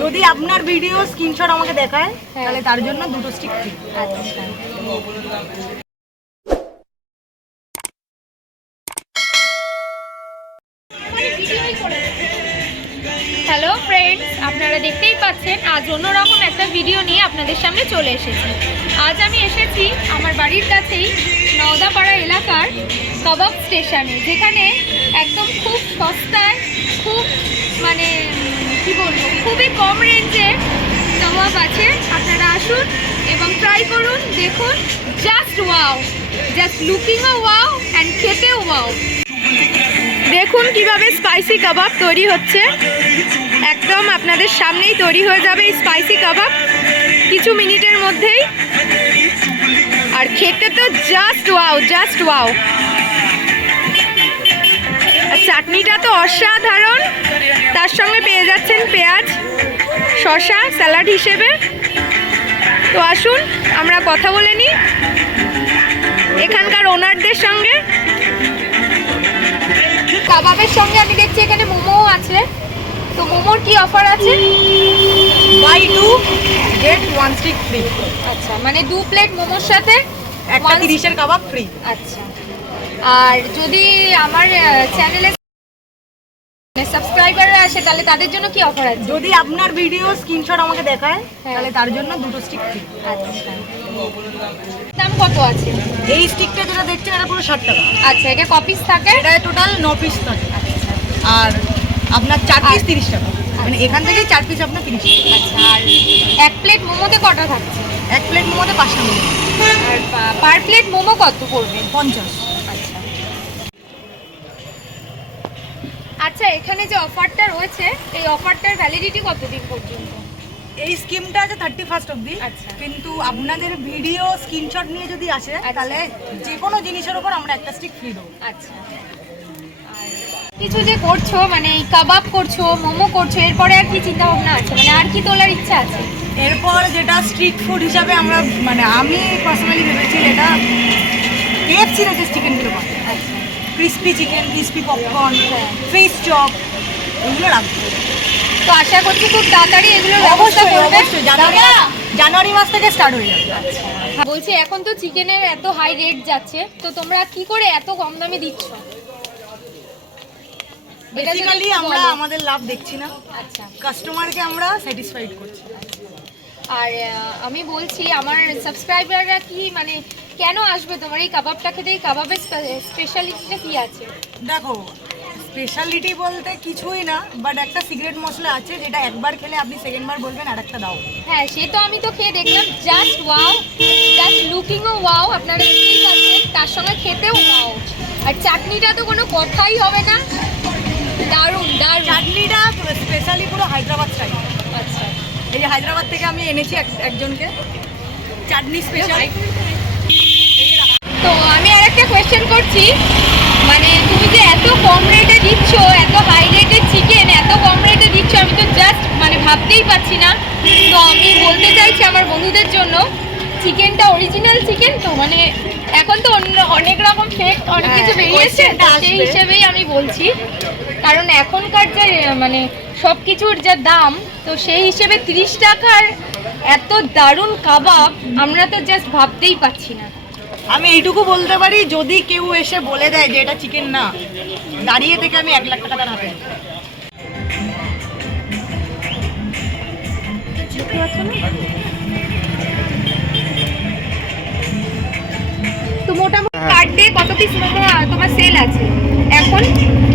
যদি আপনার video screenshot আমাকে দেখায় তাহলে তার জন্য দুটো স্টিক ফ্রি। আচ্ছা, হ্যালো ফ্রেন্ডস, আপনারা দেখতেই পাচ্ছেন আজ অন্যরকম একটা ভিডিও নিয়ে আপনাদের সামনে চলে এসেছি। আজ আমি এসেছি আমার বাড়ির কাছেই নওদাপাড়া এলাকার কাবাব স্টেশনে, যেখানে একদম খুব সস্তায়, খুব মানে কি বলবো, খুবই কম রেঞ্জে কাবাব আছে। আপনারা আসুন এবং ট্রাই করুন, দেখুন। জাস্ট ওয়াও, জাস্ট লুকিংও ওয়াও অ্যান্ড খেতেও ওয়াও। দেখুন কিভাবে স্পাইসি কাবাব তৈরি হচ্ছে। একদম আপনাদের সামনেই তৈরি হয়ে যাবে এই স্পাইসি কাবাব কিছু মিনিটের মধ্যেই। আর খেতে তো জাস্ট ওয়াও, জাস্ট ওয়াও। আর চাটনিটা তো অসাধারণ। তার সঙ্গে পেয়ে যাচ্ছেন পেঁয়াজ, শসা স্যালাড হিসেবে। তো আসুন আমরা কথা বলে নিই এখানকার ওনারদের সঙ্গে। কাবাবের সঙ্গে আমি দেখছি এখানে মোমোও আছে। তো মোমোর কি অফার আছে? Buy 2 get 1 stick free. আচ্ছা, মানে 2 প্লেট মোমোর সাথে একটা 30 এর কাবাব ফ্রি। আচ্ছা, আর যদি আমার চ্যানেলে সাবস্ক্রাইবাররা আসে তাহলে তাদের জন্য কি অফার আছে? যদি আপনার ভিডিও স্ক্রিনশট আমাকে দেখায় তাহলে তার জন্য দুটো স্টিক ফ্রি। আচ্ছা, দাম কত আছে? এই স্টিকটা যেটা দেখছেন এটা পুরো 60 টাকা। আচ্ছা, এটা কপিস থাকে? এটা টোটাল 9 পিস থাকে। আর আপনার 4 পিস 30 টাকা, মানে এখান থেকে 4 পিস আপনার 30 টাকা। আচ্ছা, আর 1 প্লেট মোমোতে কটা থাকছে? 1 প্লেট মোমোতে 5টা মোমো। আর পার প্লেট মোমো কত পড়বে? 50। আচ্ছা আচ্ছা, এখানে যে অফারটা রয়েছে এই অফারটার ভ্যালিডিটি কতদিন পর্যন্ত? এই স্কিমটা আছে 31st অবধি। আচ্ছা, কিন্তু আপনাদের ভিডিও স্ক্রিনশট নিয়ে যদি আসে তাহলে যে কোনো জিনিসের উপর আমরা একটা স্টিক ফ্রি দেবো। আচ্ছা, কিছু যে করছো, মানে এই কাবাব করছো, মোমো করছো, এরপরে আর কি চিন্তা ভাবনা আছে, মানে আর কি তোলার ইচ্ছা আছে? এরপর যেটা স্ট্রিট ফুড হিসাবে আমরা, মানে আমি পার্সোনালি ভেবেছি এটা KFC র যে চিকেনগুলো পাবো, আচ্ছা, crispy chicken, crispy popcorn, fish chop, এগুলো রাখবো। তো আশা করছি খুব তাড়াতাড়ি এগুলোর ব্যবস্থা করবে। অবশ্যই জানুয়ারি মাস থেকে স্টার্ট হয়ে যাবে। বলছি, এখন তো চিকেনের এত হাই রেট যাচ্ছে, তো তোমরা কি করে এত কম দামে দিচ্ছ? বেসিক্যালি আমরা আমাদের লাভ দেখছি না। আচ্ছা, কাস্টমারকে আমরা স্যাটিসফাইড করছি। আর আমি বলছি আমার সাবস্ক্রাইবাররা কি মানে কেন আসবে তোমার এই কাবাবটা খেতে? এই কাবাবের স্পেশালিটিটা কি আছে? দেখো, স্পেশালিটি বলতে কিছুই না, বাট একটা সিক্রেট মশলা আছে যেটা একবার খেলে আপনি সেকেন্ডবার বলবেন আর একটা দাও। হ্যাঁ, সে তো আমি তো খেয়ে দেখলাম। জাস্ট ওয়াও, জাস্ট লুকিংও ওয়াও। আপনারা দেখতেই পাচ্ছেন, তার সঙ্গে খেতেও ওয়াও। আর চাটনিটা তো কোনো কথাই হবে না, দারুণ দারুণ। চাটনিটা স্পেশালি পুরো হায়দ্রাবাদ স্টাইল। আচ্ছা, এই যে হায়দ্রাবাদ থেকে আমি এনেছি একজনকে চাটনি স্পেশাল। তো আমি আর একটা কোয়েশ্চেন করছি, মানে তুমি যে এত কম রেটে দিচ্ছ, এত হাই রেটের চিকেন এত কম রেটে দিচ্ছ, আমি তো জাস্ট মানে ভাবতেই পারছি না। তো আমি বলতে চাইছি আমার বন্ধুদের জন্য, চিকেনটা অরিজিনাল চিকেন তো, মানে এখন তো অনেক রকম ফেক অনেক কিছু বেরিয়েছে, সেই হিসেবেই আমি বলছি। কারণ এখনকার যে মানে সব কিছুর যা দাম, তো সেই হিসেবে 30 টাকার এত দারুণ কাবাব আমরা তো জাস্ট ভাবতেই পাচ্ছি না। আমি এইটুকু বলতে পারি, যদি কেউ এসে বলে দেয় যে এটা চিকেন না, দাঁড়িয়ে থেকে আমি 1 লাখ টাকা তার হাতে। তো মোটামুটি পার ডে কত পিস মোমো তোমার সেল আছে এখন,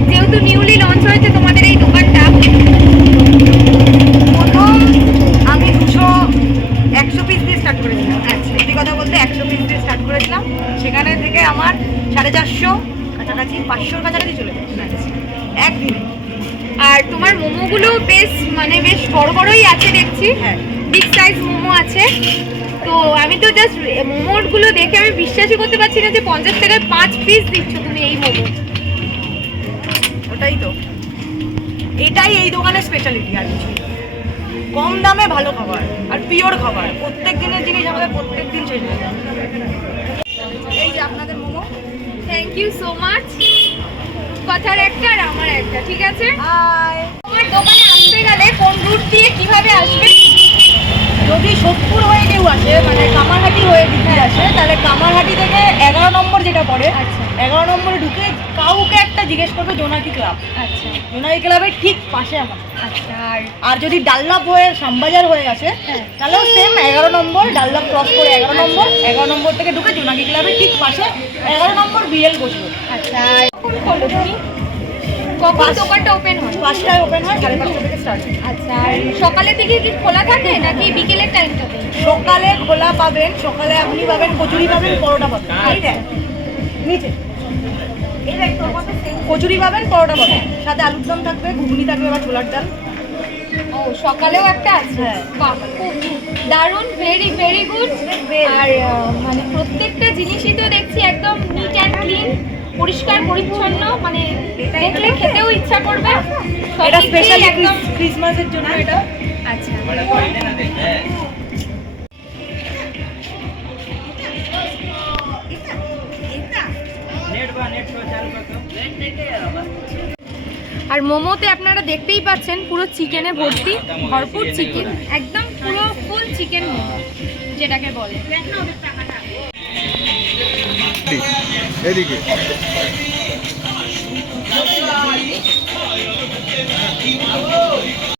যেহেতু নিউলি লঞ্চ হয়েছে তোমাদের এই দোকানটা? প্রথম আমি 100 পিস দিয়ে স্টার্ট করেছিলাম। সত্যি কথা বলতে 100 পিস দিয়ে স্টার্ট করেছিলাম, সেখানে থেকে আমার 450 কাছাকাছি, 500 কাছাকাছি চলে যাচ্ছে একদিনে। আর তোমার মোমোগুলো বেশ মানে বেশ বড় বড়ই আছে দেখছি। হ্যাঁ, বিগ সাইজ মোমো আছে। তো আমি তো জাস্ট মোমোগুলো দেখে আমি বিশ্বাসই করতে পারছি না যে 50 টাকায় 5 পিস দিচ্ছ তুমি এই মোমো। ওটাই তো, এটাই এই দোকানের স্পেশালিটি। আর কিছু কম দামে ভালো খাবার আর পিওর খাবার। প্রত্যেক দিনের জিনিস আমাদের প্রত্যেক দিন শেষ হয়ে যায়। এই যে আপনাদের momo. Thank you so much. রূপকথার একটা আর আমার একটা, ঠিক আছে? হাই। আমার দোকানে আসতে গেলে কোন রুট দিয়ে কিভাবে আসবে? যদি সোদপুর হয়ে কেউ আসে, মানে কামারহাটি হয়ে ঢুকে আসে, তাহলে কামারহাটি থেকে 11 নম্বর যেটা পড়ে, আচ্ছা 11 নম্বরে ঢুকে কাউকে একটা জিজ্ঞেস করবে জোনাকি ক্লাব। আচ্ছা জোনাকি ক্লাবের ঠিক পাশে আমার। আচ্ছা। আর যদি ডাল্লাভ হয়ে শ্যামবাজার হয়ে আসে, হ্যাঁ। তাহলেও সেম 11 নম্বর, ডাল্লাভ ক্রস করে 11 নম্বর, 11 নম্বর থেকে ঢুকে জোনাকি ক্লাবের ঠিক পাশে 11 নম্বর বিএল বসবে। আচ্ছা কখন খোলো তুমি? কখন দোকানটা ওপেন হয়? 5টায় ওপেন হয়, 5:30 থেকে স্টার্ট। আচ্ছা আর সকালের দিকে কি খোলা থাকে নাকি বিকেলের টাইমটাতে? সকালে খোলা পাবেন, সকালে আপনি পাবেন কচুরি পাবেন, পরোটা পাবেন। এই দেখ নিচে, এই দেখ তোর মধ্যে কচুরি পাবেন, পরোটা পাবেন, সাথে আলুর দম থাকবে, ঘুগনি থাকবে বা ছোলার ডাল। ও সকালেও একটা আছে? হ্যাঁ। বাহ খুব দারুণ, ভেরি ভেরি গুড। আর মানে প্রত্যেকটা জিনিসই তো দেখছি একদম নিট অ্যান্ড ক্লিন, পরিষ্কার পরিচ্ছন্ন, মানে দেখলে খেতেও ইচ্ছা করবে। সব এটা দিক দিয়েই স্পেশালি একদম। ক্রিসমাসের জন্য এটা। আচ্ছা আর মোমোতে আপনারা দেখতেই পাচ্ছেন পুরো চিকেনে ভর্তি, ভরপুর চিকেন, একদম পুরো ফুল চিকেন মোমো যেটাকে বলে। এদিকে